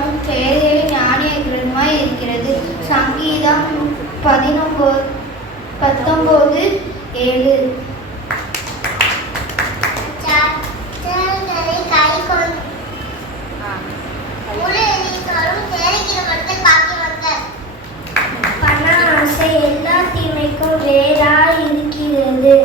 நம் பெயர்களில் ஞானிய கிரகமாய் இருக்கிறது. சங்கீதம் 19:7. பண ஆசை எல்லா தீமைக்கும் வேறாய் இருக்கிறது.